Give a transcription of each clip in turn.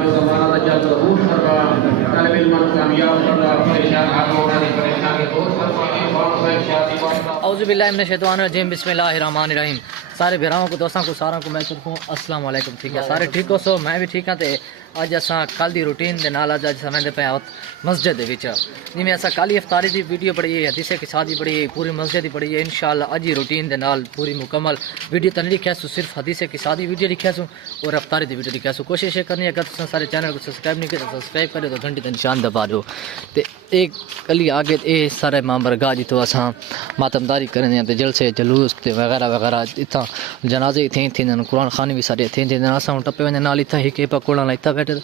में ज़माना दज्जाल ज़हूर फरमा, तालिब इल्म कामयाब फरमा, परेशान हालों में परेशान के दूर फरमा, औज़ु बिल्लाहि मिनश शैतानिर रजीम, बिस्मिल्लाहिर्रहमानिर्रहीम। सारे भराओं को दोस्तों को सारों को मैं कहूँ अस्सलाम वालेकुम। ठीक है, सारे ठीक हो? सो मैं भी ठीक हाँ। तो अज असां कल दी रूटीन के नाल अज समझते पे मस्जिद दे विच जिवें असां कल इफ्तारी दी वीडियो पढ़ी है, हदीसे की शादी पढ़ी है, पूरी मस्जिद की पढ़ी है। इंशाअल्लाह अज ही रूटीन के नाल पूरी मुकम्मल वीडियो तो नहीं लिखा सू, सिर्फ हदीसे की शादी वीडियो लिखा सू और इफ्तारी दी वीडियो लिखा सू। कोशिश ये करनी है अगर तुम सारे चैनल को सब्सक्राइब नहीं किया तो सब्सक्राइब करो, तो घंटी का निशान दबा दो। तो एक कली आगे ये सारे मामर गाह जितो असां मातमदारी करें तो जलसे जलूस वगैरह वगैरह इतना जनाजे थी कुरान खानी भी सारे थी असां टपे वे नाल इतना एक पकौड़ा वाला इतना बैठे,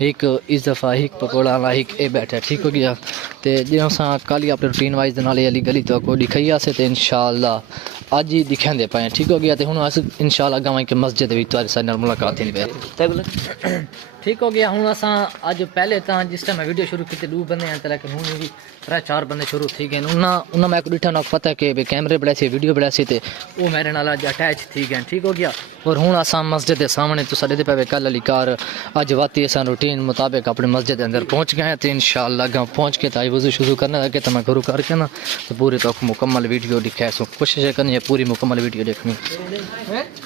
एक इस दफ़ा एक पकौड़ा वाला एक ए बैठे। ठीक हो गया। तो जो असां कल अपने रूटीन वाइज नाले अली गली तो को दिखाई आसे तो इंशाअल्लाह अज ही दिखाते पाए। ठीक हो गया। तो हूँ अस इंशाअल्लाह गाँव के मस्जिद भी तुम्हारे सारे नाल मुलाकात थी पे। ठीक हो गया। हूँ असां अज पहले तो जिस टाइम मैं वीडियो शुरू की 2 बंदे हैं, लेकिन हूँ भी 3-4 बंदे शुरू थी गए। उन्हें मैं डिठा ना पता है कि कैमरे बड़े से वीडियो बड़ा सी, वो मेरे नाल अज अटैच थी गए। ठीक हो गया। और हूँ असां मस्जिद के सामने तो साढ़े पे कल वाली कार अज वाती असां रूटीन मुताबिक अपने मस्जिद के अंदर पहुँच गए। तो इंशाअल्लाह गाँव पहुँच के ताई वजू शुरू करने लगे तो मैं गुरु करके ना तो पूरी तो मुकम्मल वीडियो दिखाए सो कोशिश करनी है पूरी मुकम्मल वीडियो देखनी।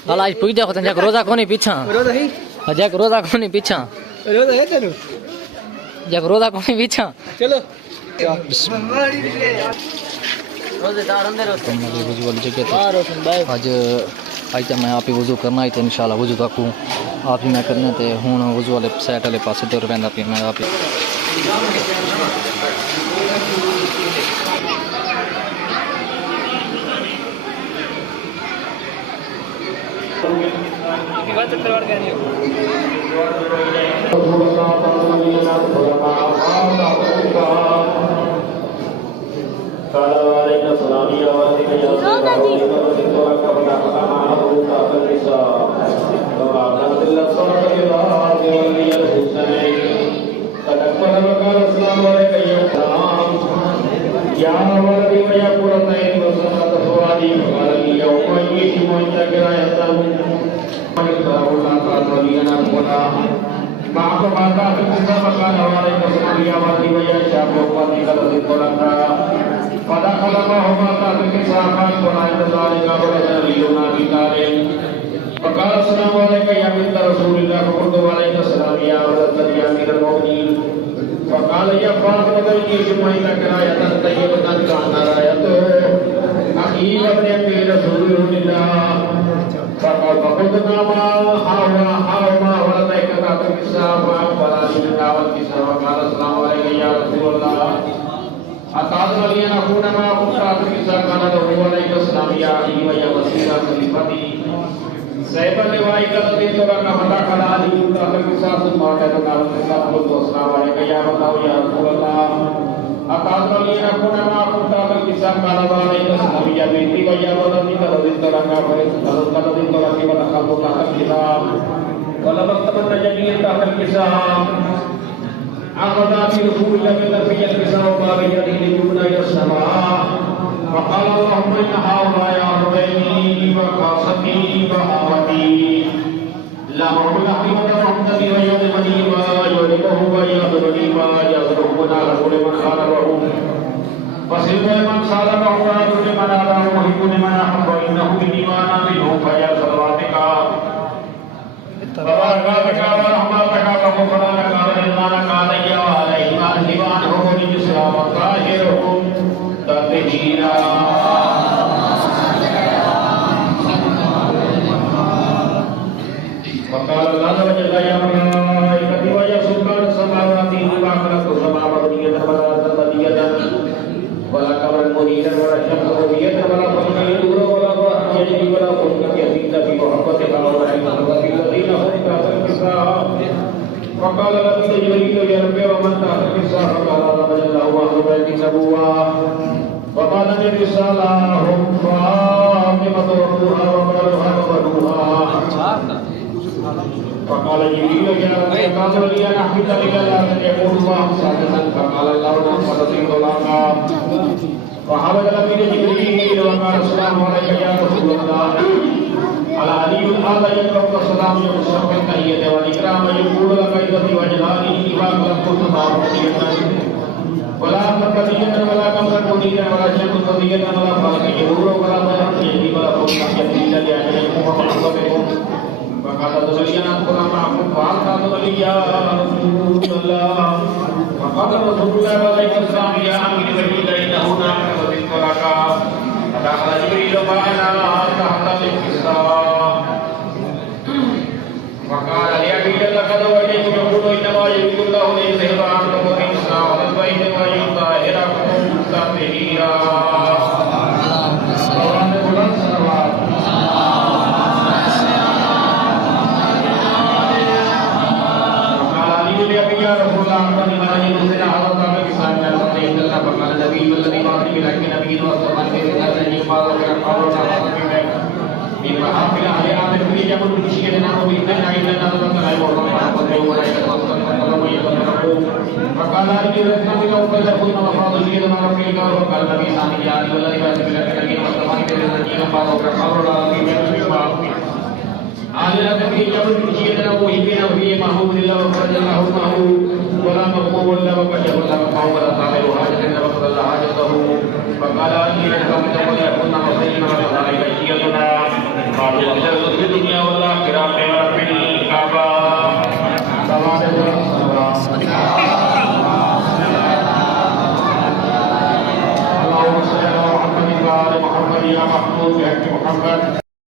हाल आज पूछ जाओ जग रोज़ा को नहीं पीछा, जग रोज़ा को नहीं पीछा, जग रोज़ा को नहीं पीछा। चलो आज तो मैं आप ही वजू करना ही तो इंशाल्लाह वजू तक आप ही मैं करना तो हूँ वजू वाले साइड वाले पास तुर पैदा पी मैं आप على علي هذا يقرأ السلام يوسف التحية والإكرام يقول لك إذا وجلاله إذا قلت السلام ولا تقديا ولا كمرتونيا ولا شيء قديا ولا فلك يقول ولا تهدي ولا فوق يدي لأجلكم ومحبتكم فقال تسلينا قرآن معكم فعلت تسليا رسول الله وقال رسول الله عليه السلام يا أمير المؤمنين إنه نعم وذكرك فدخل جبريل معنا تحت الكساء وقال لأبي جل قدر يقول إنما يريد الله ليذهب عنكم الرجس أهل البيت ويطهركم تطهيرا. وقال علي لأبي يا رسول الله أعطني ما ينزل على الله بكساء من الأرض إلا الله فقال النبي والذي بعث بلكن نبي وصفا في هذا يقال ويقولون بما حفل عليه عامل في جمل بشيء لنا وبإذن إلا نظرت لا يورم محمد ولا يتوسط ولا يتوسط فقال علي رسول الله فلكن وفاض شيء لنا ربي وقال النبي صلى الله عليه وسلم بلكن نبي وصفا في الذين قالوا ويقولون بما على في جمل بشيء لنا وبإذن فيه محمود الله وفرج الله معه ولا مقوم ولا وكشف الله قوم ولا صاحب حاجة إلا وقضى الله حاجته فقال علي رسول الله ويكون مسلما ولا يبشرنا قالوا أجل في الدنيا والآخرة خير من الكعبة. اللهم صل على محمد وعلى محمد يا محمود بحق محمد.